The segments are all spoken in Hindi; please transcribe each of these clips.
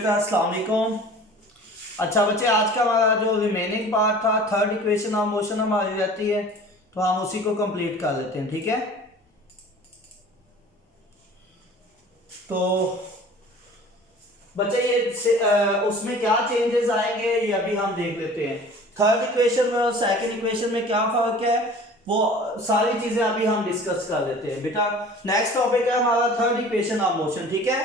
बेटा अस्सलाम वालेकुम। अच्छा बच्चे, आज का हमारा जो रिमेनिंग पार्ट था, थर्ड इक्वेशन ऑफ मोशन हमारी रहती है, तो हम उसी को कंप्लीट कर लेते हैं। ठीक है, तो बच्चे ये उसमें क्या चेंजेस आएंगे ये अभी हम देख लेते हैं। थर्ड इक्वेशन में और सेकंड इक्वेशन में क्या फर्क है वो सारी चीजें अभी हम डिस्कस कर लेते हैं। बेटा नेक्स्ट टॉपिक है हमारा थर्ड इक्वेशन ऑफ मोशन। ठीक है,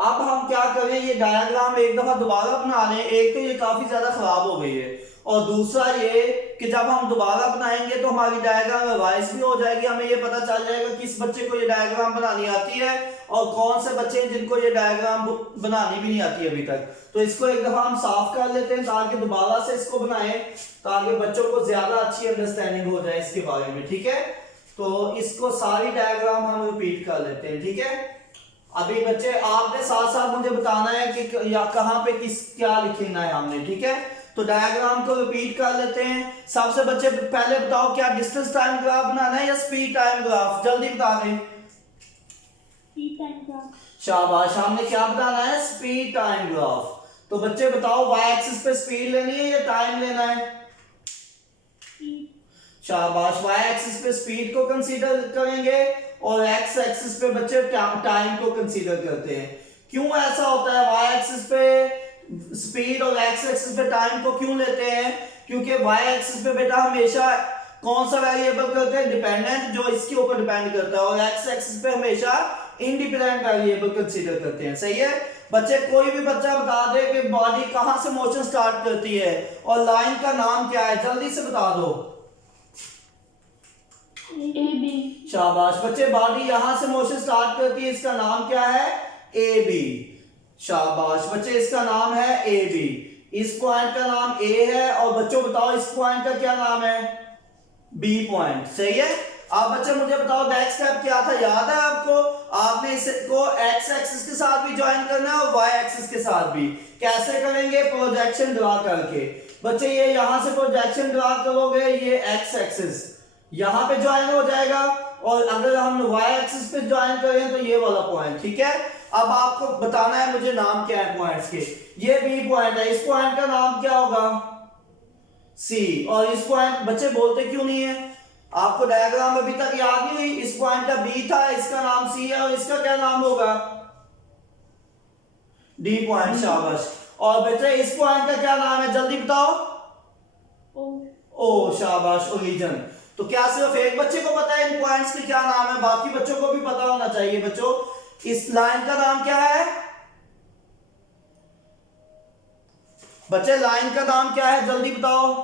अब हम क्या करें, ये डायग्राम एक दफा दोबारा बना लें। एक तो ये काफी ज्यादा खराब हो गई है, और दूसरा ये कि जब हम दोबारा बनाएंगे तो हमारी डायग्राम रिवाइज भी हो जाएगी। हमें ये पता चल जाएगा किस बच्चे को ये डायग्राम बनानी आती है और कौन से बच्चे हैं जिनको ये डायग्राम बनानी भी नहीं आती अभी तक। तो इसको एक दफा हम साफ कर लेते हैं ताकि दोबारा से इसको बनाएं, ताकि बच्चों को ज्यादा अच्छी अंडरस्टैंडिंग हो जाए इसके बारे में। ठीक है, तो इसको सारी डायग्राम हम रिपीट कर लेते हैं। ठीक है, अभी बच्चे आपने साथ साथ मुझे बताना है कि या कहां पे किस क्या लिखना है हमने। ठीक है, तो डायग्राम को रिपीट कर लेते हैं। सबसे बच्चे पहले बताओ, क्या डिस्टेंस टाइम ग्राफ बनाना है या स्पीड टाइम ग्राफ? जल्दी बता दें। शाबाश, हमने क्या बताना है? Speed time graph. तो बच्चे बताओ, वाई एक्सिस पे स्पीड लेनी है या टाइम लेना है? शाबाश, वाई एक्सिस पे स्पीड को कंसीडर करेंगे और एक्स एक्सिस पे बच्चे टाइम को कंसीडर करते हैं। क्यों ऐसा होता है? वाई एक्सिस पे स्पीड और एक्स एक्सिस पे टाइम को क्यों लेते हैं? क्योंकि वाई एक्सिस पे बेटा हमेशा कौन सा वेरिएबल करते हैं? डिपेंडेंट, जो इसके ऊपर डिपेंड करता है, और एक्स एक्सिस पे हमेशा इंडिपेंडेंट वेरिएबल कंसीडर करते हैं। सही है बच्चे, कोई भी बच्चा बता दे कि बॉडी कहां से मोशन स्टार्ट करती है और लाइन का नाम क्या है, जल्दी से बता दो। AB। शाबाश बच्चे, बॉडी यहां से मोशन स्टार्ट करती है, इसका नाम क्या है? A B. शाबाश बच्चे, इसका नाम है ए बी। इस पॉइंट का नाम ए है, और बच्चों बताओ इस पॉइंट का क्या नाम है? B point. सही है, आप बच्चे मुझे बताओ नेक्स्ट स्टेप क्या था, याद है आपको? आपने इसको एक्स एक्सिस के साथ भी ज्वाइन करना है और वाई एक्सिस के साथ भी। कैसे करेंगे? प्रोजेक्शन ड्रा करके। बच्चे ये यहां से प्रोजेक्शन ड्रा करोगे, ये एक्स एक्सिस यहां पे ज्वाइन हो जाएगा, और अगर हम वाई एक्सिस पे ज्वाइन करें तो ये वाला पॉइंट। ठीक है, अब आपको बताना है मुझे नाम क्या है पॉइंट्स के। ये बी पॉइंट है, इस पॉइंट का नाम क्या होगा? सी। और इस पॉइंट बच्चे बोलते क्यों नहीं है? आपको डायग्राम अभी तक याद नहीं हुई? इस पॉइंट का बी था, इसका नाम सी है, और इसका क्या नाम होगा? D point. शाबाश, और बच्चे इस पॉइंट का क्या नाम है, जल्दी बताओ। ओ शाबाश, ओरिजिन। तो क्या सिर्फ एक बच्चे को पता है इन पॉइंट्स के क्या नाम है? बाकी बच्चों को भी पता होना चाहिए। बच्चों इस लाइन का नाम क्या है? बच्चे लाइन का नाम क्या है, जल्दी बताओ।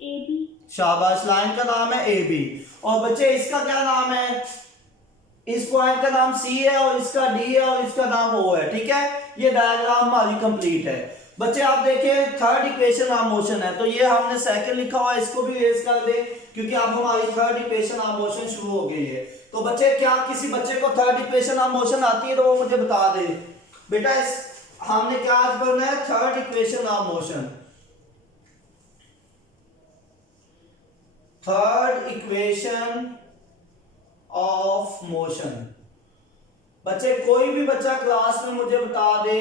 AB। शाबाश, लाइन का नाम है ए बी। और बच्चे इसका क्या नाम है? इस पॉइंट का नाम सी है, और इसका डी है, और इसका नाम ओ है। ठीक है, ये डायग्राम हमारी कंप्लीट है। बच्चे आप देखिए, थर्ड इक्वेशन ऑफ मोशन है, तो ये हमने सेकंड लिखा हुआ है, इसको भी रेज कर दे क्योंकि अब हमारी थर्ड इक्वेशन ऑफ मोशन शुरू हो गई है। तो बच्चे क्या किसी बच्चे को थर्ड इक्वेशन ऑफ मोशन आती है तो वो मुझे बता दे। बेटा इस हमने क्या आज पढ़ना है? Third equation of motion. Third equation of motion. बच्चे कोई भी बच्चा क्लास में मुझे बता दे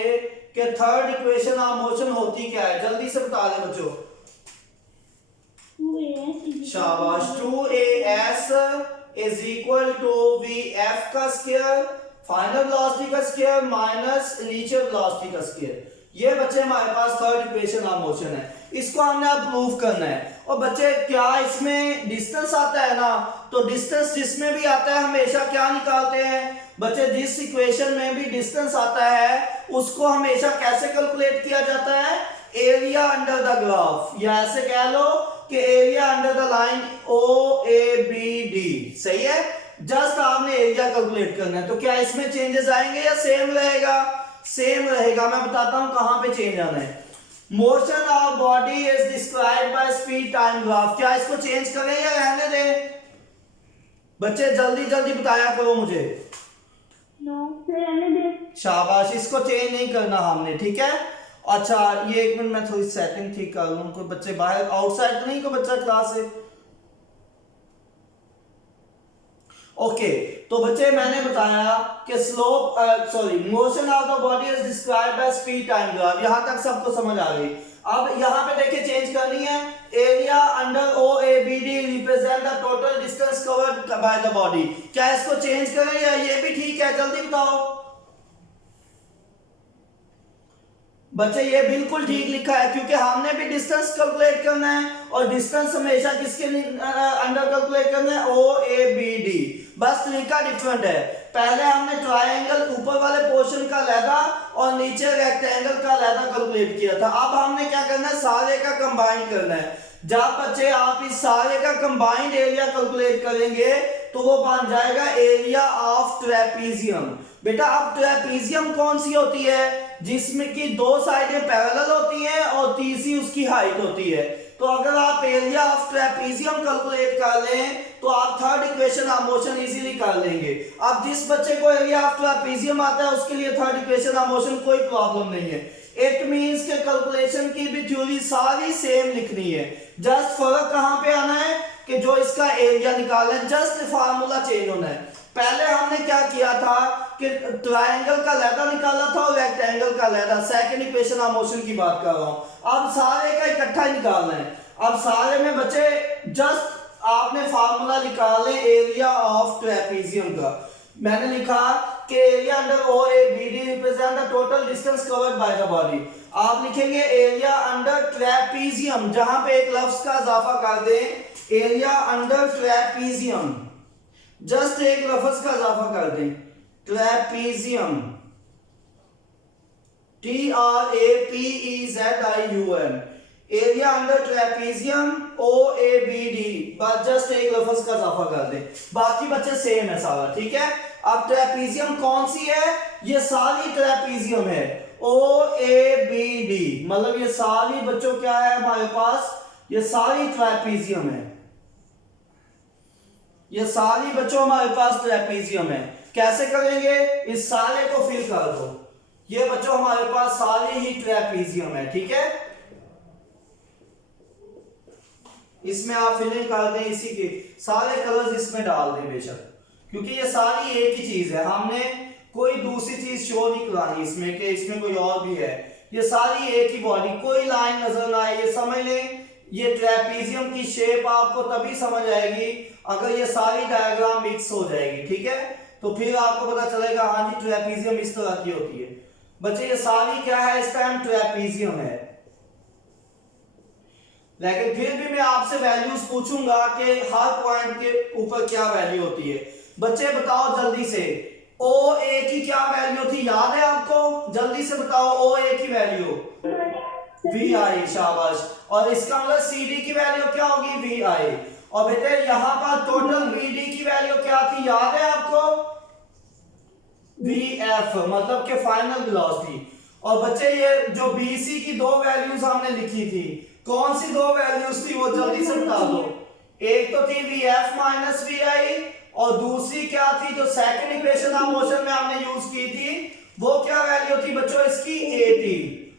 कि थर्ड इक्वेशन ऑफ मोशन होती क्या है, जल्दी से बता दे बच्चों। 2AS। शाबाश, 2AS is equal to VF का स्क्वायर फाइनल वेलोसिटी का स्क्वायर माइनस इनिशियल वेलोसिटी का स्क्वायर। ये बच्चे हमारे पास थर्ड इक्वेशन ऑफ मोशन है, इसको हमने अब प्रूव करना है। और बच्चे क्या इसमें डिस्टेंस आता है ना, तो डिस्टेंस जिसमें भी आता है हमेशा क्या निकालते हैं बच्चे? जिस इक्वेशन में भी डिस्टेंस आता है उसको हमेशा कैसे कैलकुलेट किया जाता है? एरिया अंडर द ग्राफ, या ऐसे कह लो कि area under the line OABD। सही है, जस्ट आपने एरिया कैलकुलेट करना है। तो क्या इसमें चेंजेस आएंगे या सेम रहेगा? सेम रहेगा। मैं बताता हूं कहां पे चेंज आना है। Motion of body is described by speed time graph. क्या इसको चेंज करें या रहने दें? बच्चे जल्दी जल्दी बताया करो मुझे। रहने दे। शाबाश, इसको चेंज नहीं करना हमने। ठीक है, अच्छा ये एक मिनट मैं थोड़ी सेटिंग ठीक कर लूं। कोई बच्चे बाहर आउटसाइड तो नहीं, कोई बच्चा क्लास है? ओके तो बच्चे मैंने बताया कि slope motion of the body is described by speed time graph, यहां तक सबको समझ आ गई। अब यहां पे देखिए चेंज करनी है, area under O A B D represent the total distance covered by the body. क्या इसको चेंज करें या ये भी ठीक है, जल्दी बताओ बच्चे। ये बिल्कुल ठीक लिखा है क्योंकि हमने भी डिस्टेंस कैलकुलेट करना है और डिस्टेंस हमेशा किसके अंडर कैलकुलेट करना है, ओ ए बी डी। बस तरीका डिफरेंट है, पहले हमने ट्रायंगल ऊपर वाले पोर्शन का लहदा और नीचे रेक्टेंगल का लहदा कैलकुलेट किया था। अब हमने क्या करना है, सारे का कंबाइन करना है। जब बच्चे आप इस सारे का कंबाइंड एरिया कैलकुलेट करेंगे तो वो बन जाएगा एरिया ऑफ ट्रेपीजियम। बेटा अब ट्रेपीजियम कौन सी होती है, जिसमें कि दो साइडें पैरेलल होती हैं और तीसरी उसकी हाइट होती है। तो अगर आप एरिया ऑफ ट्रेपीजियम कैलकुलेट कर लें तो आप third equation of motion easily कर लेंगे। अब जिस बच्चे को एरिया ऑफ ट्रेपीजियम आता है उसके लिए थर्ड इक्वेशन ऑफ मोशन कोई प्रॉब्लम नहीं है। इट मींस के कैलकुलेशन की भी थ्योरी सारी सेम लिखनी है, जस्ट फर्क कहां पे आना है कि जो इसका एरिया निकालना है, जस्ट फार्मूला चेंज होना है। पहले हमने क्या किया था कि ट्रायंगल का लहदा निकाला था और रेक्टेंगल का लहदा, सेकंड इक्वेशन ऑफ मोशन की बात कर रहा हूं। अब सारे का इकट्ठा ही निकालना है। अब सारे में बच्चे जस्ट आपने फार्मूला निकाल ले एरिया ऑफ ट्रेपीजियम का। मैंने लिखा कि area under O A B D represent the total distance covered by the body. आप लिखेंगे एरिया अंडर ट्रेपीजियम, जहां पे एक लफ्ज का इजाफा कर दें, एरिया अंडर ट्रेपीजियम, जस्ट एक लफ्ज का इजाफा कर दें, trapezium, TRAPEZIUM, area under trapezium OABD, बस जस्ट एक लफ्ज का इजाफा कर दें, बाकी बच्चे सेम है सारा, ठीक है। अब ट्रेपीजियम कौन सी है, ये सारी ट्रेपीजियम है, OABD, मतलब ये सारी बच्चों क्या है हमारे पास, ये सारी ट्रेपीजियम है, ये सारी बच्चों हमारे पास ट्रेपीजियम है। कैसे करेंगे, इस सारे को फिल कर दो, ये बच्चों हमारे पास सारी ही ट्रेपीजियम है, ठीक है। इसमें आप फिलिंग कर दें, इसी के सारे कलर्स इसमें डाल दें बेशक, क्योंकि ये सारी एक ही चीज है, हमने कोई दूसरी चीज शो नहीं करानी इसमें कि इसमें कोई और भी है। ये सारी एक ही बॉडी, कोई लाइन नजर ना आए, ये समझ लें। ये ट्रेपीजियम की शेप आपको तभी समझ आएगी अगर ये सारी डायग्राम मिक्स हो जाएगी, ठीक है। तो फिर आपको पता चलेगा हाँ जी ट्रेपीजियम इस तरह की होती है। बच्चे ये सारी क्या है, इस टाइम ट्रेपीजियम है, लेकिन फिर भी मैं आपसे वैल्यूज पूछूंगा कि हर पॉइंट के ऊपर क्या वैल्यू होती है। बच्चे बताओ जल्दी से, ओ ए की क्या वैल्यू थी, याद है आपको, जल्दी से बताओ ओ ए की वैल्यू वी आई, शाबाश। और इसका मतलब सी डी की वैल्यू क्या होगी, वी आई। और बेटे यहां पर टोटल बी डी की वैल्यू क्या थी, याद है आपको, वी एफ, मतलब कि फाइनल वेलोसिटी। और बच्चे ये जो बी सी की दो वैल्यूज हमने लिखी थी, कौन सी दो वैल्यूज थी वो जल्दी से बता दो। एक तो थी वी एफ माइनस वी आई और दूसरी क्या थी जो सेकंड इक्वेशन ऑफ मोशन में हमने यूज की थी, वो क्या वैल्यू थी बच्चों, इसकी ए थी।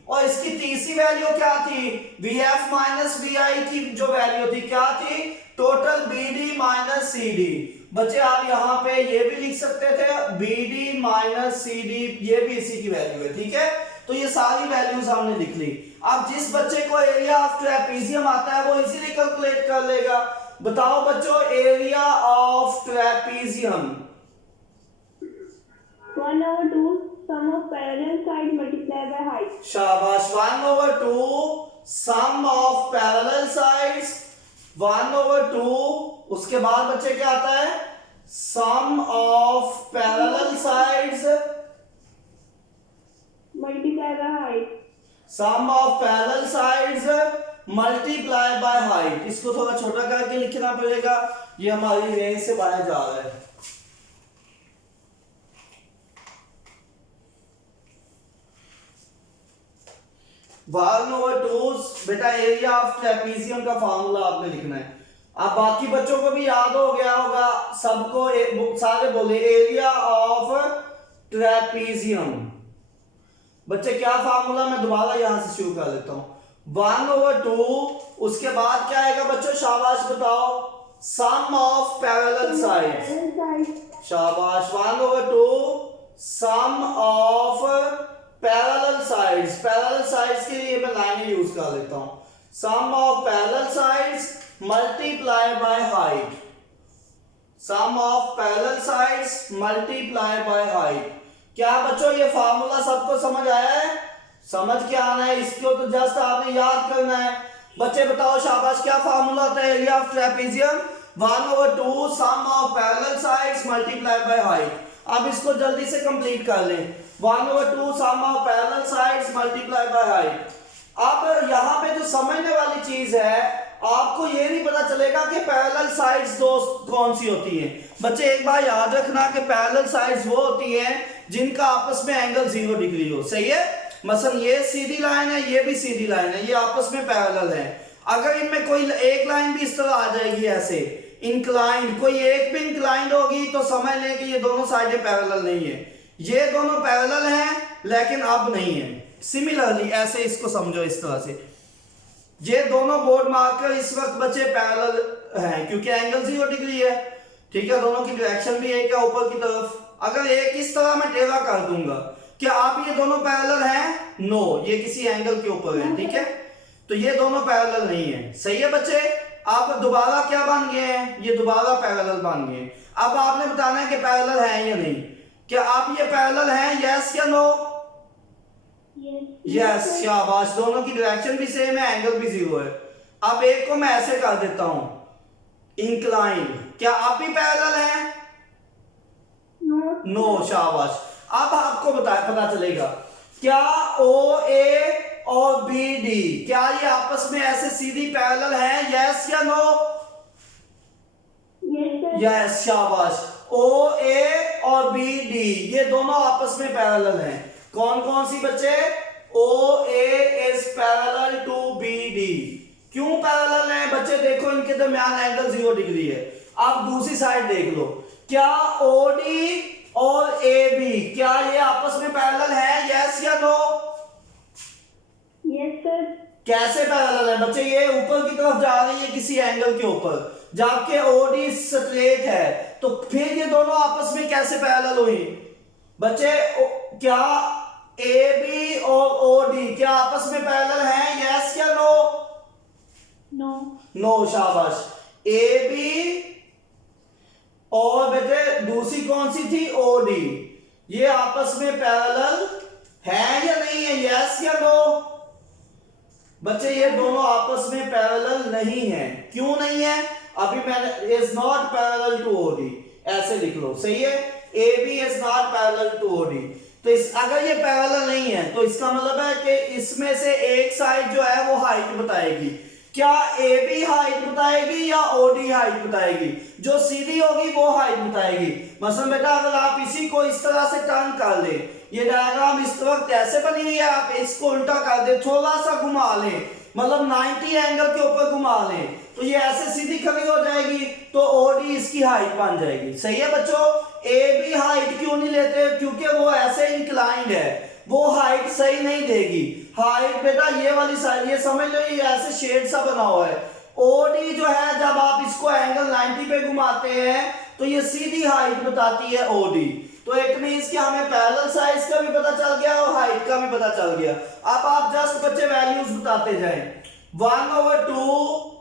और इसकी तीसरी वैल्यू क्या थी, V F minus V I की जो वैल्यू थी क्या थी, total B D minus C D. बच्चे आप यहाँ पे ये भी लिख सकते थे B D minus C D, ये भी इसी की वैल्यू है, ठीक है। तो ये सारी वैल्यूज हमने लिख ली। अब जिस बच्चे को एरिया ऑफ ट्रेपीजियम आता है वो इजीली कैलकुलेट कर लेगा। बताओ बच्चों area of trapezium, 1/2 sum of parallel side multiplied by height. शाबाश, 1/2 sum of parallel sides, 1/2, उसके बाद बच्चे क्या आता है, sum of parallel sides Multiplied by height. sum of parallel sides multiply by height। इसको थोड़ा छोटा करके लिखना पड़ेगा, ये हमारी रेंज से बाहर जा रहा है। वन ओवर टू बेटा एरिया ऑफ ट्रेपीजियम का फार्मूला आपने लिखना है। अब बाकी बच्चों को भी याद हो गया होगा, सबको सारे बोले एरिया ऑफ ट्रेपीजियम। बच्चे क्या फार्मूला, मैं दोबारा यहां से शुरू कर लेता हूं, 1/2, उसके बाद क्या आएगा बच्चों, शाबाश बताओ, sum of parallel sides. Parallel sides. शाबाश 1/2 sum of parallel sides. Parallel sides के लिए मैं लाइन यूज कर लेता हूं. Sum of parallel sides multiply by height. Sum of parallel sides multiply by height. क्या बच्चों ये फार्मूला सबको समझ आया है? समझ के आना है, इसको तो जस्ट आपने याद करना है. बच्चे बताओ शाबाश, क्या फार्मूला होता है area of trapezium? 1/2 sum of parallel sides multiply by height. अब इसको जल्दी से कंप्लीट कर लें. 1/2 sum of parallel sides multiply by height. अब यहाँ पे जो समझने वाली चीज है, आपको ये नहीं पता चलेगा कि पैरेलल साइड्स दो कौन सी होती हैं. बच्चे एक बार याद रखना कि पैरेलल साइड्स वो होती हैं जिनका आपस में एंगल 0 डिग्री हो. सही है? मसलन ये सीधी लाइन है, ये भी सीधी लाइन है, ये आपस में पैरेलल है. अगर इनमें कोई एक लाइन भी इस तरह आ जाएगी ऐसे इंक्लाइंड, कोई एक भी इंक्लाइंड होगी, तो समझ लें कि ये दोनों साइडें पैरेलल नहीं है. ये दोनों पैरेलल हैं लेकिन अब नहीं है. सिमिलरली ऐसे इसको समझो इस तरह से, ये दोनों बोर्ड मार्कर इस वक्त बच्चे पैरेलल हैं क्योंकि एंगल 0 डिग्री है. ठीक है, दोनों की डायरेक्शन भी एक है ऊपर की तरफ. अगर एक इस तरह मैं टेढ़ा कर दूंगा, क्या आप ये दोनों पैरेलल हैं? नो, ये किसी एंगल के ऊपर है. ठीक है, तो ये दोनों पैरेलल नहीं है. सही है बच्चे? आप दोबारा क्या बन गए हैं? ये दोबारा पैरेलल बन गए. अब आपने बताना है कि पैरेलल हैं या नहीं. क्या आप ये पैरेलल हैं? यस या नो? यस, शाबाश. दोनों की डायरेक्शन भी सेम है, एंगल भी 0 है. अब एक को मैं ऐसे कर देता हूं इंक्लाइंड. क्या आप भी पैरेलल हैं? नो, शाबाश. अब आपको पता चलेगा क्या ओ ए और बी डी, क्या ये आपस में ऐसे सीधी पैरेलल हैं? यस या नो? यस, शाबाश. ओ ए और बी डी ये दोनों आपस में पैरेलल हैं. कौन कौन सी बच्चे? O A is parallel to B D. क्यों पैरेलल है बच्चे? देखो इनके दरमियान एंगल 0 डिग्री है. आप दूसरी साइड देख लो, क्या ओ डी और ए बी, क्या ये आपस में पैरेलल है? यस या नो? Yes sir. कैसे पैरेलल है बच्चे? ये ऊपर की तरफ जा रही है किसी एंगल के ऊपर, जबकि ओडी स्ट्रेट है, तो फिर ये दोनों आपस में कैसे पैरेलल हुई बच्चे? क्या ए बी और ओ डी क्या आपस में पैरेलल हैं? यस या नो? नो. नो, शाबाश. ए बी और बेटे दूसरी कौन सी थी? O D. ये आपस में पैरेलल है या नहीं है? यस या नो? बच्चे ये दोनों आपस में पैरेलल नहीं है. क्यों नहीं है? अभी मैंने is not parallel to OD ऐसे लिख लो. सही है? A B is not parallel to OD. तो अगर ये पैरेलल नहीं है तो इसका मतलब है कि इसमें से एक साइड जो है वो हाइट बताएगी. क्या ए बी हाइट बताएगी या ओडी हाइट बताएगी? जो सीधी होगी वो हाइट बताएगी. मसलन बेटा अगर आप इसी को इस तरह से टर्न कर ले, ये डायग्राम इस वक्त ऐसे बनी हुई है, आप इसको उल्टा कर दे, थोड़ा सा घुमा ले, मतलब 90 एंगल के ऊपर घुमा ले, तो ये ऐसे सीधी खड़ी हो जाएगी, तो ओडी इसकी हाइट बन जाएगी. सही है बच्चों? ए बी हाइट क्यों नहीं लेते? क्योंकि वो ऐसे इंक्लाइंड है, वो हाइट सही नहीं देगी. हाइट बेटा ये वाली साइड, ये समझ लो ये ऐसे शेड सा बना हुआ है. ओडी जो है जब आप इसको एंगल 90 पे घुमाते हैं तो ये सीधी हाइट बताती है ओडी. तो इट मींस कि हमें पैरेलल साइड्स का भी पता चल गया और हाइट का भी पता चल गया. अब आप जस्ट बच्चे वैल्यूज बताते जाएं. 1/2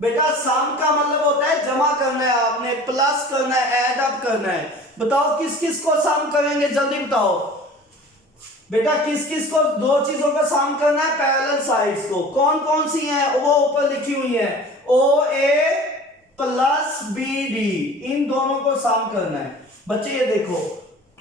बेटा सम का मतलब होता है जमा करना है, आपने प्लस करना है, ऐड अप करना है. बताओ किस किस को सम करेंगे? जल्दी बताओ बेटा, किस किस को दो चीजों का सम करना है? पैरेलल साइड्स को. कौन कौन सी हैं? वो ऊपर लिखी हुई है, ओ ए प्लस बी डी, इन दोनों को सम करना है. बच्चे ये देखो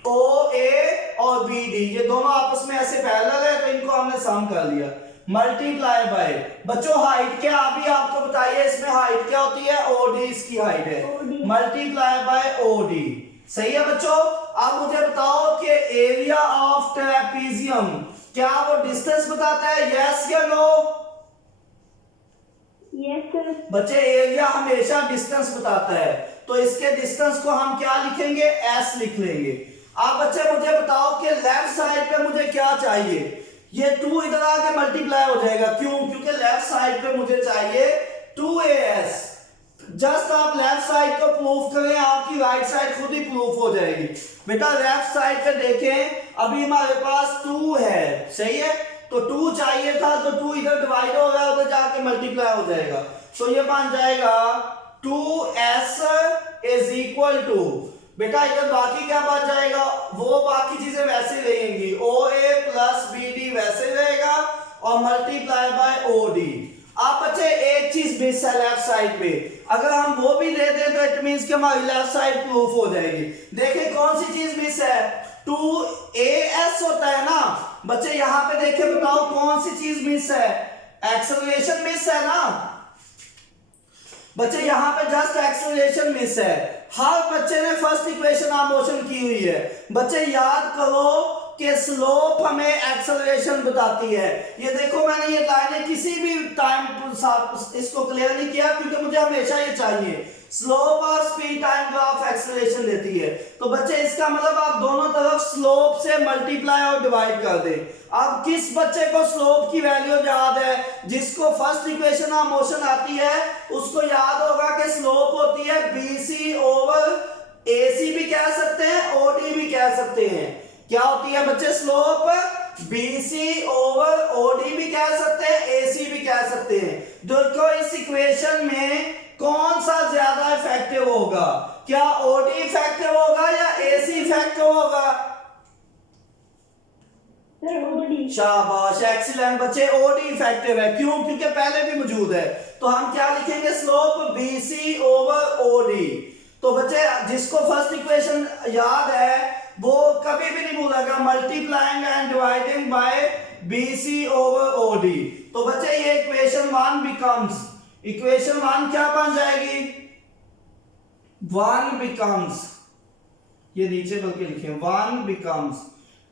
ओ ए और बी डी ये दोनों आपस में ऐसे पैरेलल है, तो इनको हमने सम कर लिया. मल्टीप्लाई बाय बच्चों हाइट क्या अभी आपको बताइए, इसमें हाइट क्या होती है? ओडी इसकी हाइट है. Multiply by OD. सही है बच्चों? अब मुझे बताओ कि एरिया ऑफ ट्रेपेजियम क्या वो डिस्टेंस बताता है? यस या नो? Yes sir. बच्चे एरिया हमेशा डिस्टेंस बताता है, तो इसके डिस्टेंस को हम क्या लिखेंगे? एस लिख लेंगे. अब बच्चे मुझे बताओ कि लेफ्ट साइड पे मुझे क्या चाहिए? ये 2 इधर आके मल्टीप्लाई हो जाएगा. क्यों? क्योंकि लेफ्ट साइड पे मुझे चाहिए 2as. जस्ट आप लेफ्ट साइड को प्रूफ करें, आपकी राइट साइड खुद ही प्रूफ हो जाएगी। बेटा लेफ्ट साइड पे देखें, अभी हमारे पास 2 है, सही है, तो 2 चाहिए था, तो 2 इधर डिवाइड हो गया, उधर जाके मल्टीप्लाई हो जाएगा, तो ये बन जाएगा 2s इज इक्वल टू, बेटा इधर बाकी क्या बच जाएगा, वो बाकी चीजें वैसे रहेंगी, OA प्लस BD वैसे रहेगा और मल्टीप्लाई बाय OD। आप बच्चे एक चीज मिस है लेफ्ट साइड पे, अगर हम वो भी दे दें तो इट मींस कि हमारी लेफ्ट साइड प्रूफ हो जाएगी। देखिए कौन सी चीज मिस है, 2as होता है ना बच्चे, यहां पे देखिए बताओ कौन सी चीज मिस है, एक्सेलरेशन मिस है ना बच्चे, यहां पे जस्ट एक्सेलरेशन मिस है। हर बच्चे ने फर्स्ट इक्वेशन ऑफ मोशन की हुई है। बच्चे याद करो कि स्लोप हमें एक्सेलरेशन बताती है। ये देखो मैंने ये लाइनें किसी भी टाइम इसको क्लियर नहीं किया क्योंकि मुझे हमेशा ये चाहिए, स्लोप और स्पीड टाइम ग्राफ एक्सेलरेशन देती है। तो बच्चे इसका मतलब आप दोनों तरफ स्लोप से मल्टीप्लाई और डिवाइड कर दें। अब किस बच्चे को स्लोप की वैल्यू याद है, जिसको फर्स्ट इक्वेशन ऑफ मोशन आती है उसको याद होगा कि स्लोप होती है BC ओवर AC भी कह सकते हैं, OD भी कह सकते हैं। क्या होती है बच्चे स्लोप, BC ओवर OD भी कह सकते हैं, AC भी कह सकते हैं। देखो इस इक्वेशन में कौन सा ज्यादा इफेक्टिव होगा, क्या OD इफेक्टिव होगा या AC इफेक्टिव होगा? शाबाश, एक्सीलेंट बच्चे, OD इफेक्टिव है। क्यों? क्योंकि पहले भी मौजूद है। तो हम क्या लिखेंगे, स्लोप BC ओवर OD। तो बच्चे जिसको फर्स्ट इक्वेशन याद है वो कभी भी नहीं भूलेगा, multiplying and dividing by BC over OD। तो बच्चे ये इक्वेशन 1 बिकम्स, इक्वेशन 1 क्या बन जाएगी, 1 बिकम्स, ये नीचे बल्कि लिखें 1 बिकम्स,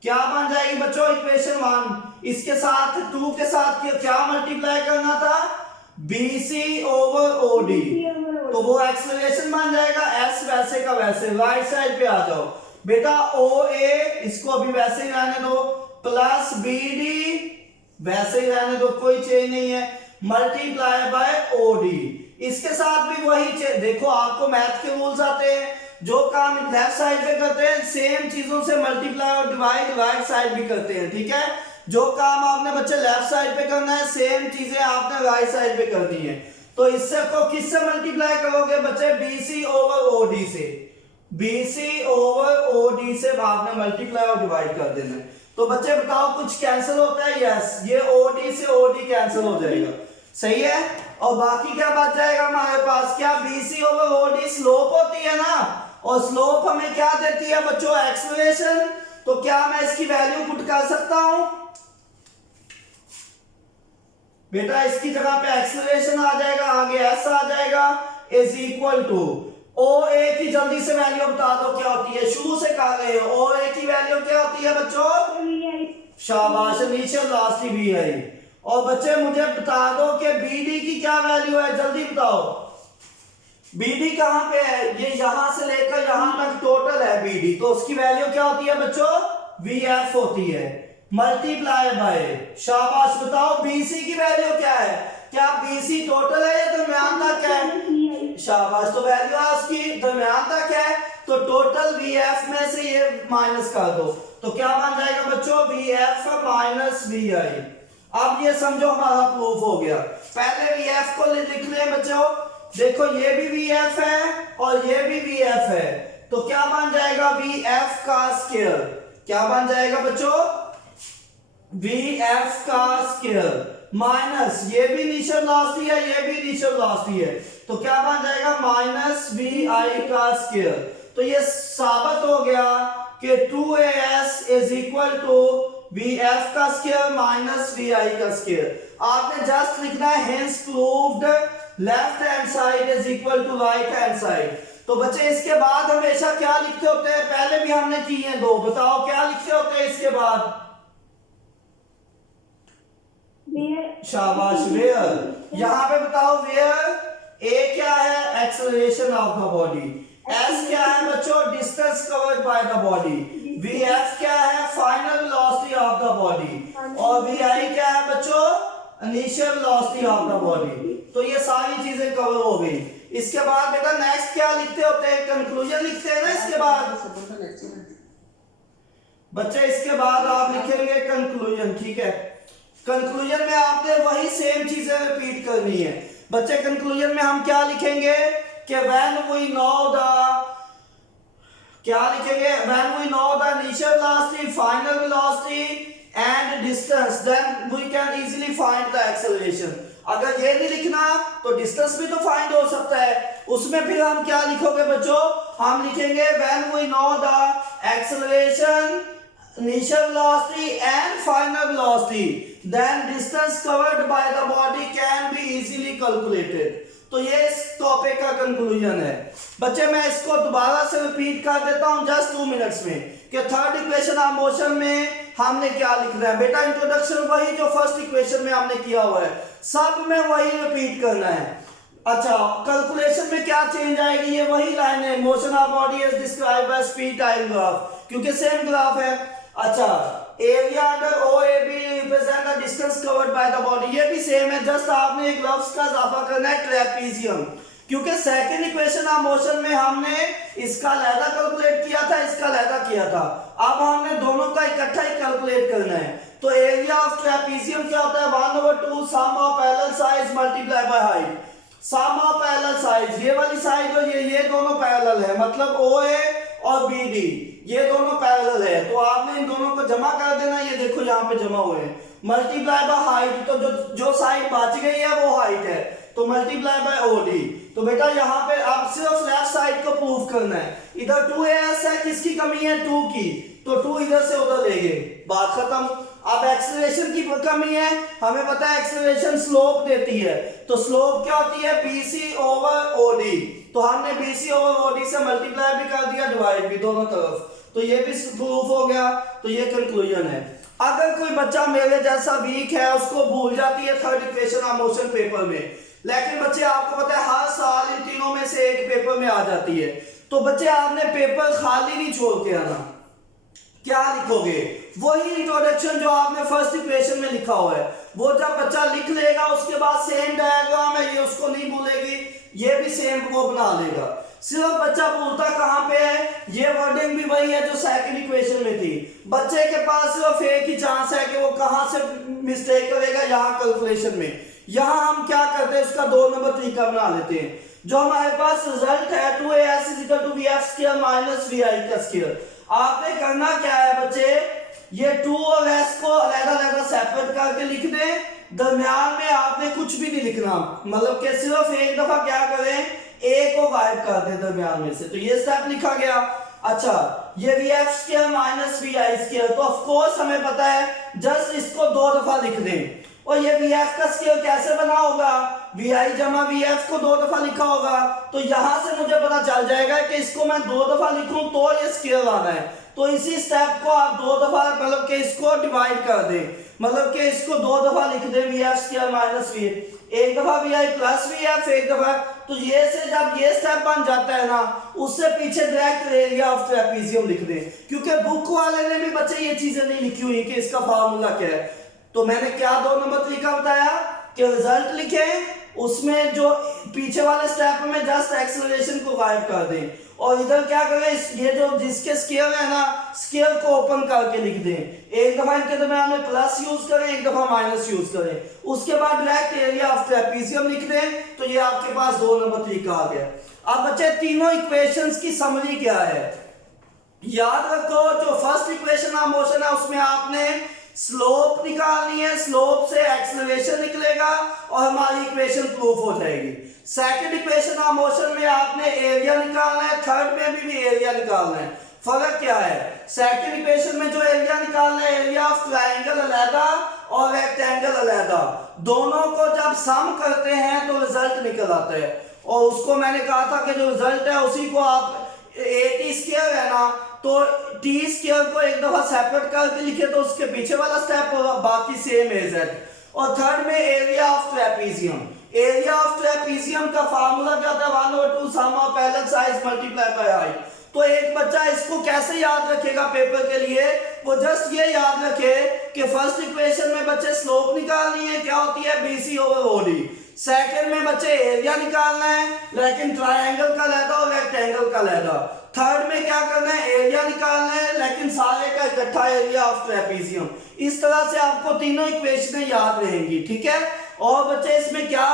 क्या बन जाएगी बच्चों इक्वेशन 1, इसके साथ 2 के साथ क्या मल्टीप्लाई करना था, BC ओवर OD, तो वो एक्सेलरेशन बन जाएगा S वैसे का वैसे। राइट साइड पे आ जाओ बेटा, OA इसको अभी वैसे ही रहने दो, प्लस BD वैसे ही रहने दो, कोई चेंज नहीं है, मल्टीप्लाई बाय OD, इसके साथ भी वही देखो आपको मैथ के रूल्स आते हैं, जो काम लेफ्ट साइड पे करते हैं सेम चीजों से मल्टीप्लाई और डिवाइड राइट साइड भी करते हैं, ठीक है। जो काम आपने बच्चे लेफ्ट साइड पे करना है सेम चीजें आपने राइट साइड पे करनी है। तो इससे को किससे मल्टीप्लाई करोगे बच्चे, BC ओवर OD से, BC ओवर OD से आपने मल्टीप्लाई और डिवाइड कर देना है। तो बच्चे बताओ कुछ कैंसिल होता है, यस, ये OD से OD कैंसिल हो जाएगा, सही है। और बाकी क्या बच जाएगा हमारे पास, क्या BC ओवर OD स्लोप होती है ना, और स्लोप हमें क्या देती है बच्चों, एक्सेलरेशन। तो क्या मैं इसकी वैल्यू पुट कर सकता हूं बेटा, इसकी जगह पे एक्सेलरेशन आ जाएगा, आगे S आ जाएगा, इज इक्वल टू OA की जल्दी से वैल्यू बता दो क्या होती है, शुरू से कहा गए हो, OA की वैल्यू क्या होती है बच्चों, शाबाश, नीचे लास्ट ही VI। और बच्चे मुझे बता दो कि BD की क्या वैल्यू है, जल्दी बताओ, BD कहां पे है, ये यहां से लेकर यहां तक टोटल है BD, तो उसकी वैल्यू क्या होती है बच्चों, VF होती है, मल्टीप्लाई बाय, शाबाश बताओ BC की वैल्यू क्या है, क्या BC टोटल है या दरमियान तक है, शाबाश, तो वैल्यू है उसकी दरमियान तक है, तो टोटल VF में से ये माइनस कर दो, तो क्या बन जाएगा बच्चों, VF माइनस VI। अब ये समझो हमारा प्रूफ हो गया। पहले VF को लिख लें बच्चों, देखो ये भी VF है और ये भी VF है, तो क्या बन जाएगा, VF का स्क्वायर, क्या बन जाएगा बच्चों, VF का स्क्वायर माइनस ये भी इनिशियल वेलोसिटी है, ये भी इनिशियल वेलोसिटी है, तो क्या बन जाएगा, माइनस VI का स्क्वायर। तो ये साबित हो गया कि 2AS is equal to VF का स्क्वायर माइनस VI का स्क्वायर। आपने जस्ट लिखना है hence proved left hand side is equal to right hand side. तो बच्चे इसके बाद हमेशा क्या लिखते होते हैं, पहले भी हमने की है दो, बताओ क्या लिखते होते हैं इसके बाद, शाबाश, वेयर, यहां पे बताओ वेयर, A क्या है, acceleration of the body, S क्या है बच्चों, distance covered by the body, VF क्या है, final velocity of the body, और VI क्या है बच्चों, initial velocity of the body. तो ये सारी चीजें कवर हो गई। इसके बाद बेटा नेक्स्ट क्या लिखते होते हैं, कंक्लूजन लिखते हैं ना इसके बाद बच्चे, इसके बाद आप लिखेंगे कंक्लूजन। ठीक है, कंक्लूजन में आपने वही सेम चीजें रिपीट करनी है बच्चे। कंक्लूजन में हम क्या लिखेंगे कि व्हेन वी नो द, क्या लिखेंगे, when we know the initial velocity, final velocity and distance, then we can easily find the acceleration. अगर ये नहीं लिखना तो डिस्टेंस भी तो फाइंड हो सकता है। उसमें फिर हम क्या लिखोगे बच्चों, हम लिखेंगे when we know the acceleration, initial velocity and final velocity, then distance covered by the body can be easily calculated। तो ये इस टॉपिक का कंक्लूजन है बच्चे। मैं इसको दोबारा से रिपीट कर देता हूं जस्ट 2 मिनट्स में कि थर्ड इक्वेशन ऑफ मोशन में हमने क्या लिखना है बेटा। इंट्रोडक्शन वही जो फर्स्ट इक्वेशन में हमने किया हुआ है, सब में वही रिपीट करना है। अच्छा, कैलकुलेशन में क्या चेंज आएगी, ये वही लाइन है, motion of body is described by speed time graph, क्योंकि सेम ग्राफ है। अच्छा, area under OAB represent the distance covered by the body, ये भी सेम है, जस्ट आपने एक लफ्ज का इजाफा करना है ट्रेपीजियम, क्योंकि सेकंड इक्वेशन ऑफ मोशन में हमने इसका लैदा कैलकुलेट किया था, इसका लैदा किया था। अब हमने दोनों का इकट्ठा ही कैलकुलेट करना है। तो एरिया ऑफ ट्रेपीजियम क्या होता है, 1/2 sum of parallel sides multiply by height. Sum of parallel sides, ये वाली साइड और ये दोनों पैरेलल है, मतलब OA और BD ये दोनों पैरेलल है, तो आपने इन दोनों को जमा कर देना। ये देखो यहाँ पे जमा हुए हैं, मल्टीप्लाई बाय हाइट, तो जो साइड बच गई है वो हाइट है, तो मल्टीप्लाई बाय OD। तो बेटा यहाँ पे आप सिर्फ लेफ्ट साइड को प्रूव करना है। इधर 2AS है, किसकी कमी है, 2 की, तो 2 इधर से उधर लेंगे, बात खत्म। अब एक्सेलरेशन की कमी है, हमें पता है एक्सेलरेशन स्लोप देती है, तो स्लोप क्या होती है, BC ओवर OD, तो हमने BC ओवर OD से मल्टीप्लाई भी कर दिया, डिवाइड भी दोनों तरफ, तो ये भी प्रूफ हो गया। तो ये कंक्लूजन है। अगर कोई बच्चा मेरे जैसा वीक है, उसको भूल जाती है third equation of motion paper में, लेकिन बच्चे आपको पता है हर साल इन तीनों में से एक पेपर में आ जाती है, तो बच्चे आपने पेपर खाली नहीं छोड़ के आना। क्या लिखोगे, वही इंट्रोडक्शन जो आपने फर्स्ट इक्वेशन में लिखा हुआ है, वो जब बच्चा लिख लेगा उसके बाद सेम डायग्राम है, ये उसको नहीं भूलेगी, ये भी सेम वो बना लेगा। सिर्फ बच्चा भूलता कहां पे है, ये वर्डिंग भी वही है जो सेकंड इक्वेशन में थी। बच्चे के पास सिर्फ एक ही चांस है कि वो कहां से मिस्टेक करेगा, यहाँ कैलकुलेशन में। यहाँ हम क्या करते हैं, उसका 2 नंबर तरीका बना लेते हैं। जो हमारे पास रिजल्ट है 2AS = VF² - VI², आपने करना क्या है बच्चे, ये 2 और S को अलग-अलग सेपरेट करके लिख दें, दरमियान में आपने कुछ भी नहीं लिखना, मतलब कि सिर्फ एक दफा क्या करें, A को गायब कर दें दरमियान में से, तो ये स्टेप लिखा गया। अच्छा, ये VF² - VI², तो ऑफ कोर्स हमें पता है, जस्ट इसको 2 दफा लिख दें। और ये VF का स्केल कैसे बना होगा, VI जमा VF को 2 दफा लिखा होगा, तो यहां से मुझे पता चल जाएगा कि इसको मैं 2 दफा लिखूं तो ये स्केल आना है। तो इसी स्टेप को आप 2 दफा, मतलब कि इसको डिवाइड कर दें, मतलब कि इसको 2 दफा लिख दें, VF² - VI, एक दफा VI + VF, एक दफा, तो ये से जब ये स्टेप बन जाता है ना, उससे पीछे डायरेक्ट एरिया ऑफ ट्रेपीजियम लिख दें, क्योंकि बुक वाले ने भी बच्चे ये चीजें नहीं लिखी हुई कि इसका फार्मूला क्या है। तो मैंने क्या 2 नंबर तरीका बताया कि रिजल्ट लिखें, उसमें जो पीछे वाले स्टेप में जस्ट एक्सेलरेशन को गायब कर दें, और इधर क्या करें, ये जो जिसके स्केल है ना, स्केल को ओपन करके लिख दें। एक दफा इनके दरमियान में प्लस यूज करें, एक दफा माइनस यूज करें, उसके बाद डायरेक्ट एरिया ऑफ ट्रेपीजियम लिख दें, तो ये आपके पास 2 नंबर तरीका आ गया। अब बच्चे तीनों इक्वेशंस की समरी क्या है, याद रखो, जो फर्स्ट इक्वेशन ऑफ मोशन है उसमें आपने स्लोप निकालनी है, स्लोप से एक्सेलरेशन निकलेगा और हमारी इक्वेशन प्रूफ हो जाएगी। सेकंड इक्वेशन ऑफ मोशन में आपने एरिया निकालना है, थर्ड में भी एरिया निकालना है। फर्क क्या है, सेकंड इक्वेशन में जो एरिया निकालना है, एरिया ऑफ ट्रायंगल अलग और रेक्टेंगल अलग, दोनों को जब सम करते हैं तो रिजल्ट निकल आता है, और उसको मैंने कहा था कि जो रिजल्ट है उसी को आप AT² है ना, तो T² को एक दफा सेपरेट करके लिखे तो उसके पीछे वाला स्टेप बाकी सेम है Z। और थर्ड में area of trapezium, area of trapezium का फार्मूला क्या होता है, 1/2 sum of parallel sides multiply by height. तो एक बच्चा इसको कैसे याद रखेगा पेपर के लिए, वो जस्ट ये याद रखे कि फर्स्ट इक्वेशन में बच्चे स्लोप निकालनी है, क्या होती है, BC ओवर OD। सेकंड में बच्चे एरिया निकालना है, लेकिन ट्रायंगल का लेता और रेक्टेंगल का लेता। थर्ड में क्या करना है, एरिया निकालना है, लेकिन सारे का इकट्ठा एरिया ऑफ ट्रेपीजियम। इस तरह से आपको तीनों इक्वेशनें याद रहेंगी, ठीक है। और बच्चे इसमें क्या,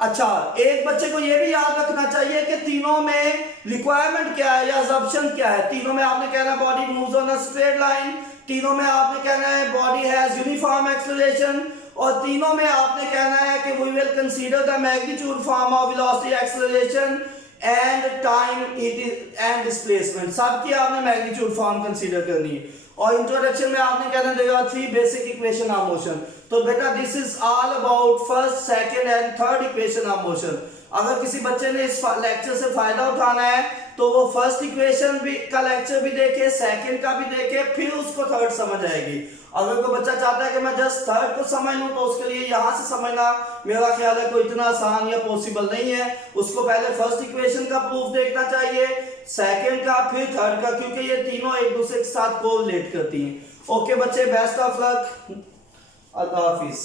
अच्छा एक बच्चे को यह भी याद रखना चाहिए कि तीनों में रिक्वायरमेंट क्या है या अजम्पशन क्या है। तीनों में आपने कहना body moves on a straight line, तीनों में आपने कहना है बॉडी हैज यूनिफॉर्म एक्सेलरेशन, और तीनों में आपने कहना है कि we will consider the magnitude form of velocity acceleration and time it is and displacement. सबकी आपने मैग्नीट्यूड फॉर्म कंसीडर करनी है। और इंट्रोडक्शन में आपने कहना देगा 3 बेसिक इक्वेशन ऑफ मोशन। तो बेटा this is all about first, second and third equation of motion. अगर किसी बच्चे ने इस लेक्चर से फायदा उठाना है तो वो फर्स्ट इक्वेशन भी का लेक्चर भी देखे, सेकंड का भी देखे, फिर उसको थर्ड समझ आएगी। अगर कोई बच्चा चाहता है कि मैं जस्ट थर्ड को समझ लूं तो उसके लिए यहाँ से समझना मेरा ख्याल है कोई इतना आसान या पॉसिबल नहीं है। उसको पहले फर्स्ट इक्वेशन का प्रूफ देखना चाहिए, सेकंड का, फिर थर्ड का, क्योंकि ये तीनों एक दूसरे के साथ कोरिलेट करती हैं। ओके बच्चे, best of luck, Allah Hafiz.